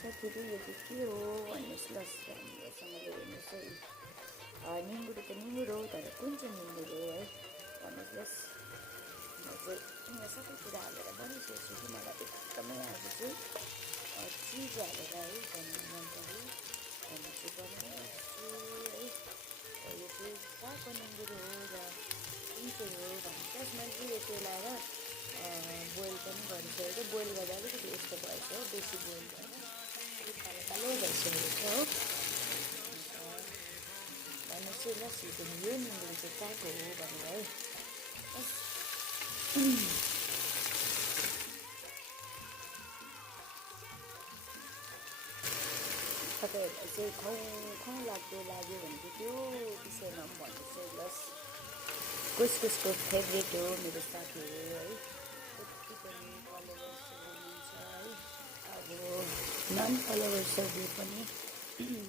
साथीहरू यो चाहिँ के हो भन्नुहोस् ल राम्रोसँगले हेर्नुहोस् है। निङ्गुरो त निङ्गुरो हो, तर कुन चाहिँ निङ्गुरो हो है भन्नुहोस् ल। म चाहिँ यहाँ सबै कुरा हालेर बनाइसकेको छु कि मलाई एकदमै आज चाहिँ चिज हालेर है बनाउनु मन पऱ्यो, अनि चाहिँ बनाइरहेको छु है। यो चाहिँ कहाँको निङ्गुरो हो र कुन चाहिँ हो भने त्यसमा चाहिँ यो तेलाएर बोइल पनि गरिसकेको, बोइल गर्दा अलिकति यस्तो भएछ हो, बेसी बोइल गरेर अलिक कालो कालो भइसकेको छ हो। भन्नुहोस् है ल सिजन यो निङ्गुरो चाहिँ कहाँको हो भनेर है। तपाईँहरूलाई चाहिँ खाउँ लाग्दो लाग्यो भने चाहिँ त्यो विषयमा पनि भन्नुहोस् है ल। कसको फेभरेट हो मेरो साथीहरू है, जति पनि फलोवर्सहरू हुनुहुन्छ है, अब नन फलोवर्सहरूले पनि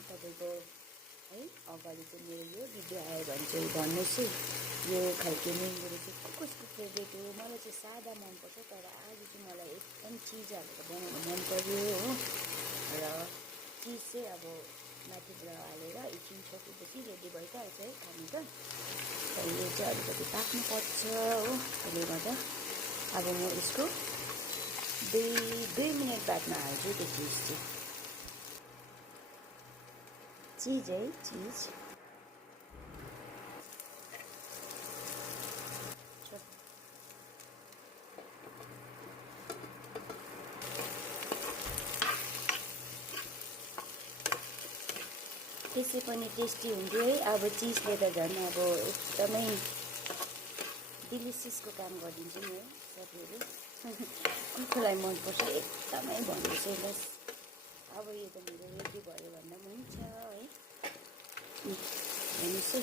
तपाईँको है अगाडि चाहिँ मेरो यो भिडियो आयो भने चाहिँ भन्नुहोस् है यो खालको निङ्गुरो चाहिँ कसको फेभरेट हो। मलाई चाहिँ सादा मनपर्छ, तर आज चाहिँ मलाई एकदम चिज हालेर बनाउनु मन पऱ्यो हो। र चिज चाहिँ अब माथिबाट हालेर एकछिन छोपेपछि रेडी भइहाल्छ है खानु त। तर यो चाहिँ अलिकति पाक्नुपर्छ हो, त्यसले गर्दा अब म यसको दुई मिनट बादमा हाल्छु त्यो चिज है चिज। त्यसै पनि टेस्टी हुन्थ्यो है। अब चिजले त झन् अब एकदमै डिलिसियसको काम गरिदिन्छ नि है साथीहरू। कसलाई मनपर्छ एकदमै भन्नुहोस् है बस। अब यो त मेरो रेडी भयो भन्दा पनि हुन्छ है। हेर्नुहोस् है।